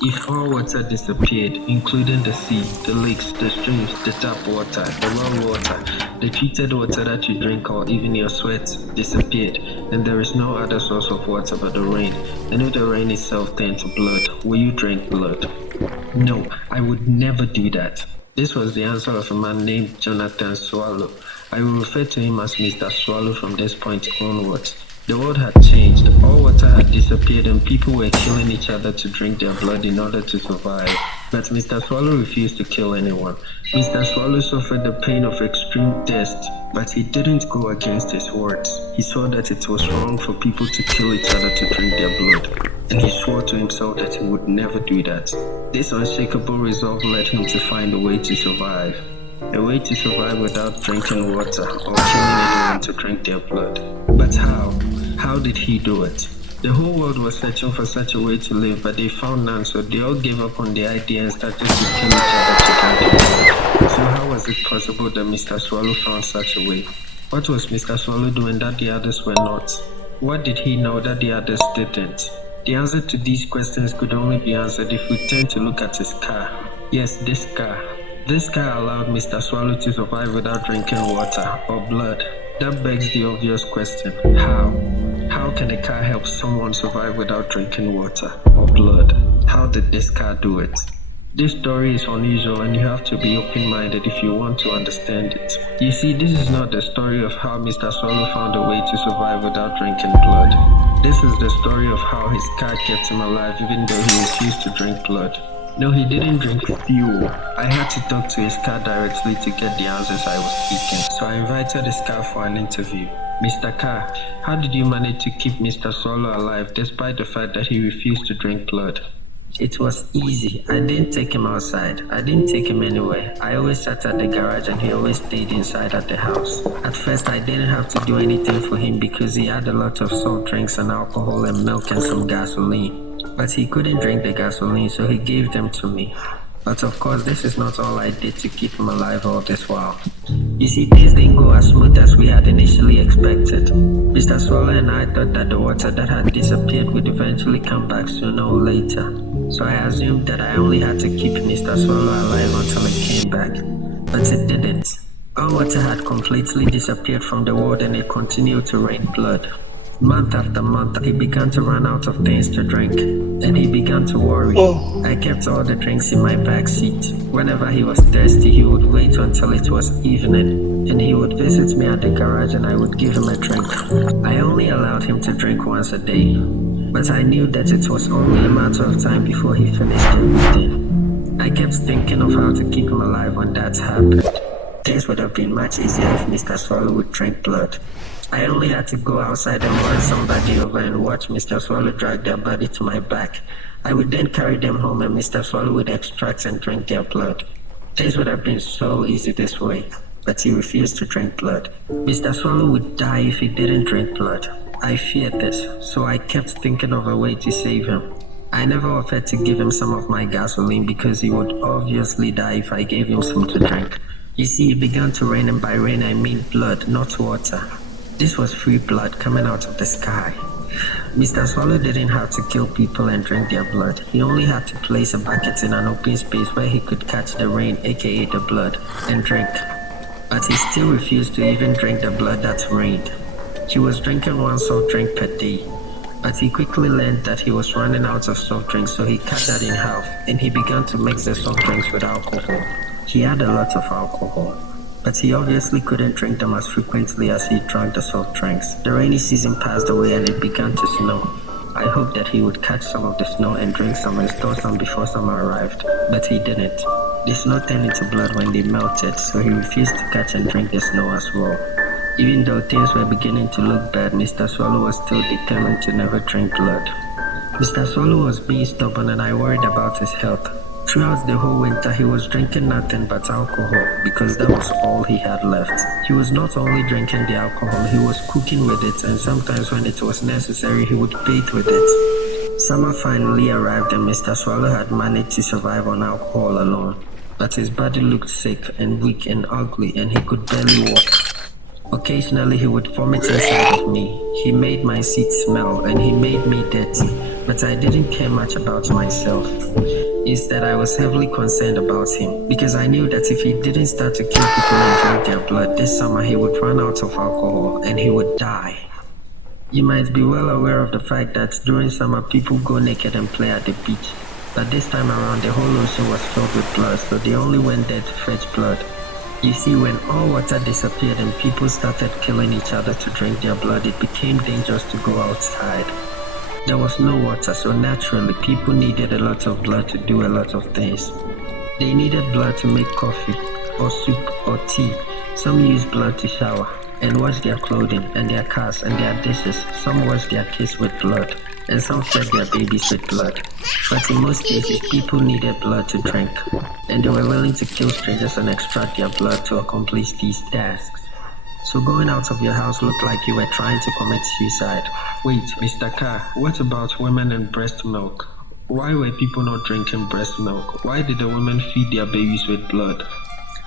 If all water disappeared, including the sea, the lakes, the streams, the tap water, the well water, the treated water that you drink, or even your sweat disappeared, and there is no other source of water but the rain, and if the rain itself turned to blood, will you drink blood? No, I would never do that. This was the answer of a man named Jonathan Swallow. I will refer to him as Mr. Swallow from this point onwards. The world had changed, all water had disappeared, and people were killing each other to drink their blood in order to survive. But Mr. Swallow refused to kill anyone. Mr. Swallow suffered the pain of extreme thirst, but he didn't go against his words. He saw that it was wrong for people to kill each other to drink their blood, and he swore to himself that he would never do that. This unshakable resolve led him to find a way to survive. A way to survive without drinking water or killing anyone to drink their blood. But how? How did he do it? The whole world was searching for such a way to live, but they found none, so they all gave up on the idea and started to kill each other to drink their blood. So how was it possible that Mr. Swallow found such a way? What was Mr. Swallow doing that the others were not? What did he know that the others didn't? The answer to these questions could only be answered if we turn to look at his car. Yes, this car. This car allowed Mr. Swallow to survive without drinking water or blood. That begs the obvious question, how? How can a car help someone survive without drinking water or blood? How did this car do it? This story is unusual and you have to be open-minded if you want to understand it. You see, this is not the story of how Mr. Swallow found a way to survive without drinking blood. This is the story of how his car kept him alive even though he refused to drink blood. No, he didn't drink fuel. I had to talk to his car directly to get the answers I was seeking, so I invited his car for an interview. Mr. Carr, how did you manage to keep Mr. Swallow alive despite the fact that he refused to drink blood? It was easy. I didn't take him outside. I didn't take him anywhere. I always sat at the garage and he always stayed inside at the house. At first, I didn't have to do anything for him because he had a lot of soft drinks and alcohol and milk and some gasoline. But he couldn't drink the gasoline, so he gave them to me. But of course, this is not all I did to keep him alive all this while. You see, things didn't go as smooth as we had initially expected. Mr. Swallow and I thought that the water that had disappeared would eventually come back sooner or later. So I assumed that I only had to keep Mr. Swallow alive until it came back. But it didn't. All water had completely disappeared from the world and it continued to rain blood. Month after month, he began to run out of things to drink, and he began to worry. I kept all the drinks in my back seat. Whenever he was thirsty, he would wait until it was evening, and he would visit me at the garage and I would give him a drink. I only allowed him to drink once a day, but I knew that it was only a matter of time before he finished everything. I kept thinking of how to keep him alive when that happened. Things would have been much easier if Mr. Swallow would drink blood. I only had to go outside and run somebody over and watch Mr. Swallow drag their body to my back. I would then carry them home and Mr. Swallow would extract and drink their blood. Things would have been so easy this way, but he refused to drink blood. Mr. Swallow would die if he didn't drink blood. I feared this, so I kept thinking of a way to save him. I never offered to give him some of my gasoline because he would obviously die if I gave him some to drink. You see, it began to rain, and by rain I mean blood, not water. This was free blood coming out of the sky. Mr. Swallow didn't have to kill people and drink their blood. He only had to place a bucket in an open space where he could catch the rain, aka the blood, and drink. But he still refused to even drink the blood that rained. He was drinking one soft drink per day. But he quickly learned that he was running out of soft drinks, so he cut that in half, and he began to mix the soft drinks with alcohol. He had a lot of alcohol, but he obviously couldn't drink them as frequently as he drank the soft drinks. The rainy season passed away and it began to snow. I hoped that he would catch some of the snow and drink some and store some before summer arrived, but he didn't. The snow turned into blood when they melted, so he refused to catch and drink the snow as well. Even though things were beginning to look bad, Mr. Swallow was still determined to never drink blood. Mr. Swallow was being stubborn and I worried about his health. Throughout the whole winter, he was drinking nothing but alcohol because that was all he had left. He was not only drinking the alcohol, he was cooking with it, and sometimes when it was necessary, he would bathe with it. Summer finally arrived and Mr. Swallow had managed to survive on alcohol alone. But his body looked sick and weak and ugly and he could barely walk. Occasionally he would vomit inside of me. He made my seat smell and he made me dirty. but I didn't care much about myself. Instead, I was heavily concerned about him because I knew that if he didn't start to kill people and drink their blood this summer, he would run out of alcohol and he would die. You might be well aware of the fact that during summer, people go naked and play at the beach. But this time around, the whole ocean was filled with blood, so they only went there to fetch blood. You see, when all water disappeared and people started killing each other to drink their blood, it became dangerous to go outside. There was no water, so naturally, people needed a lot of blood to do a lot of things. They needed blood to make coffee, or soup, or tea. Some used blood to shower and wash their clothing and their cars and their dishes. Some washed their kids with blood, and some fed their babies with blood. But in most cases, people needed blood to drink, and they were willing to kill strangers and extract their blood to accomplish these tasks. So going out of your house looked like you were trying to commit suicide. Wait, Mr. Carr, what about women and breast milk? Why were people not drinking breast milk? Why did the women feed their babies with blood?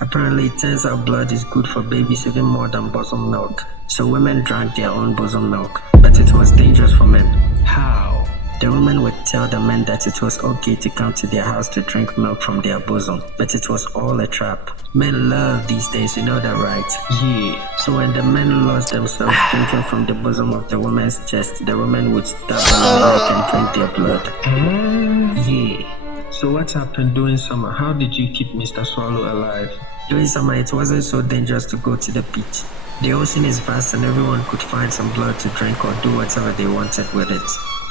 Apparently, it turns out blood is good for babies even more than bosom milk. So women drank their own bosom milk, but it was dangerous for men. How? The women would tell the men that it was okay to come to their house to drink milk from their bosom, but it was all a trap. Men love these days, you know that, right? Yeah. So when the men lost themselves drinking from the bosom of the woman's chest, the women would stab them back and drink their blood. Yeah. So what happened during summer? How did you keep Mr. Swallow alive? During summer, it wasn't so dangerous to go to the beach. The ocean is vast and everyone could find some blood to drink or do whatever they wanted with it.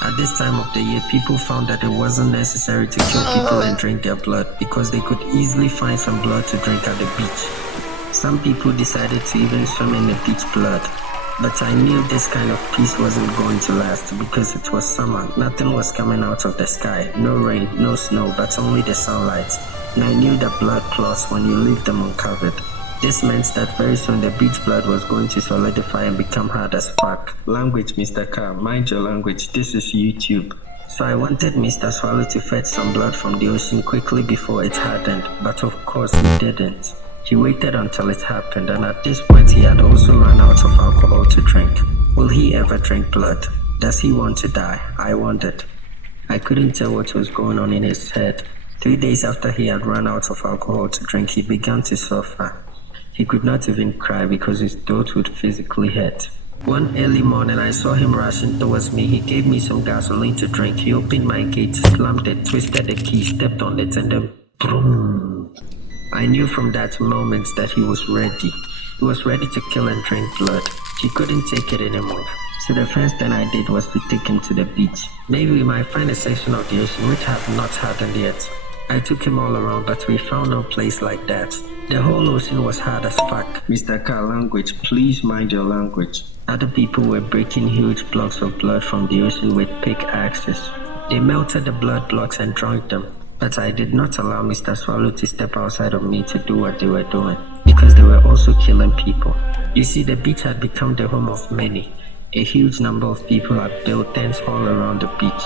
At this time of the year, people found that it wasn't necessary to kill people and drink their blood because they could easily find some blood to drink at the beach. Some people decided to even swim in the beach blood. But I knew this kind of peace wasn't going to last because it was summer. Nothing was coming out of the sky. No rain, no snow, but only the sunlight. And I knew that blood clots when you leave them uncovered. This meant that very soon the beach blood was going to solidify and become hard as fuck. Language, Mr. Carr. Mind your language. This is YouTube. So I wanted Mr. Swallow to fetch some blood from the ocean quickly before it hardened. But of course he didn't. He waited until it happened, and at this point he had also run out of alcohol to drink. Will he ever drink blood? Does he want to die? I wondered. I couldn't tell what was going on in his head. 3 days after he had run out of alcohol to drink, he began to suffer. He could not even cry because his throat would physically hurt. One early morning, I saw him rushing towards me. He gave me some gasoline to drink. He opened my gate, slammed it, twisted the key, stepped on it, and then boom. I knew from that moment that he was ready. He was ready to kill and drink blood. He couldn't take it anymore. So the first thing I did was to take him to the beach. Maybe we might find a section of the ocean which had not hardened yet. I took him all around, but we found no place like that. The whole ocean was hard as fuck. Mr. Carr, language, please mind your language. Other people were breaking huge blocks of blood from the ocean with pickaxes. They melted the blood blocks and drank them. But I did not allow Mr. Swallow to step outside of me to do what they were doing, because they were also killing people. You see, the beach had become the home of many. A huge number of people had built tents all around the beach.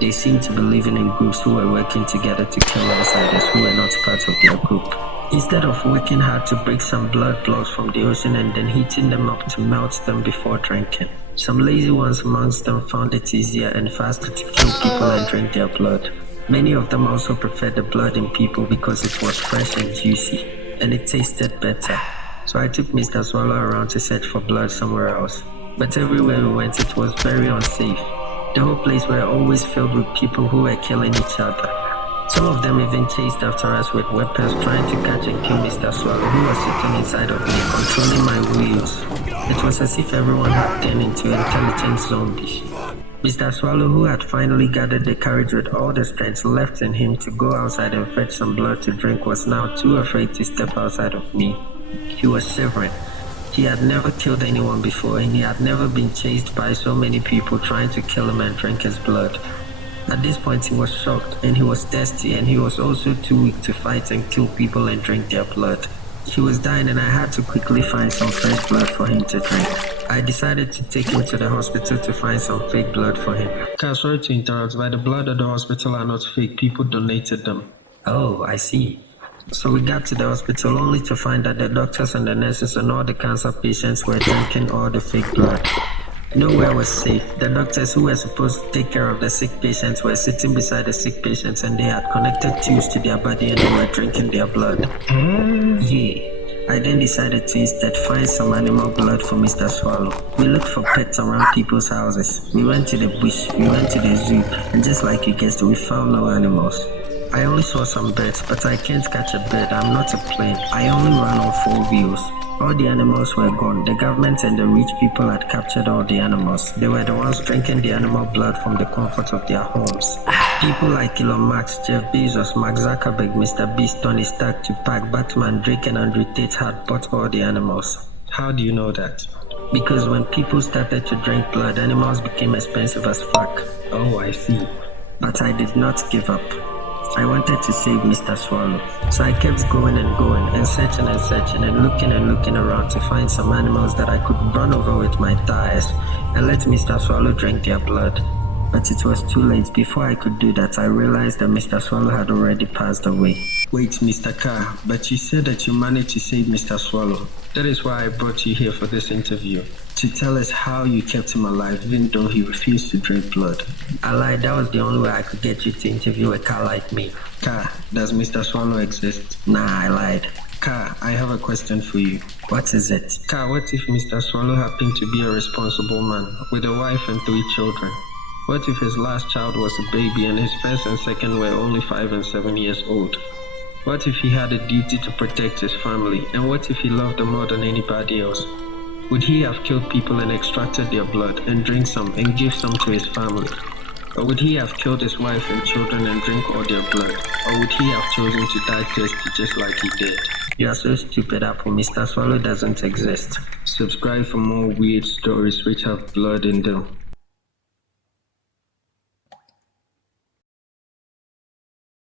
They seemed to be living in groups who were working together to kill outsiders who were not part of their group. Instead of working hard to break some blood blocks from the ocean and then heating them up to melt them before drinking, some lazy ones amongst them found it easier and faster to kill people and drink their blood. Many of them also preferred the blood in people because it was fresh and juicy, and it tasted better. So I took Mr. Swallow around to search for blood somewhere else. But everywhere we went, it was very unsafe. The whole place were always filled with people who were killing each other. Some of them even chased after us with weapons, trying to catch and kill Mr. Swallow, who was sitting inside of me, controlling my wheels. It was as if everyone had turned into intelligent zombies. Mr. Swallow, who had finally gathered the courage with all the strength left in him to go outside and fetch some blood to drink, was now too afraid to step outside of me. He was shivering. He had never killed anyone before, and he had never been chased by so many people trying to kill him and drink his blood. At this point, he was shocked, and he was thirsty, and he was also too weak to fight and kill people and drink their blood. He was dying, and I had to quickly find some fresh blood for him to drink. I decided to take him to the hospital to find some fake blood for him. Sorry to interrupt, but the blood at the hospital are not fake. People donated them. Oh, I see. So we got to the hospital only to find that the doctors and the nurses and all the cancer patients were drinking all the fake blood. Nowhere was safe. The doctors who were supposed to take care of the sick patients were sitting beside the sick patients and they had connected tubes to their body and they were drinking their blood. Yeah. I then decided to instead find some animal blood for Mr. Swallow. We looked for pets around people's houses. We went to the bush, we went to the zoo, and just like you guessed, we found no animals. I only saw some birds, but I can't catch a bird. I'm not a plane. I only run on 4 wheels. All the animals were gone. The government and the rich people had captured all the animals. They were the ones drinking the animal blood from the comfort of their homes. People like Elon Musk, Jeff Bezos, Mark Zuckerberg, Mr. Beast, Tony Stark, Tupac, Batman, Drake, and Andrew Tate had bought all the animals. How do you know that? Because when people started to drink blood, animals became expensive as fuck. Oh, I see. But I did not give up. I wanted to save Mr. Swallow, so I kept going and searching and looking around to find some animals that I could run over with my tires and let Mr. Swallow drink their blood. But it was too late. Before I could do that, I realized that Mr. Swallow had already passed away. Wait, Mr. Carr, but you said that you managed to save Mr. Swallow. That is why I brought you here for this interview. To tell us how you kept him alive even though he refused to drink blood. I lied, that was the only way I could get you to interview a car like me. Car, does Mr. Swallow exist? Nah, I lied. Car, I have a question for you. What is it? Car, what if Mr. Swallow happened to be a responsible man with a wife and 3 children? What if his last child was a baby and his first and second were only 5 and 7 years old? What if he had a duty to protect his family? And what if he loved them more than anybody else? Would he have killed people and extracted their blood and drink some and give some to his family? Or would he have killed his wife and children and drink all their blood? Or would he have chosen to die thirsty just like he did? You are so stupid, Apple. Mr. Swallow doesn't exist. Subscribe for more weird stories which have blood in them.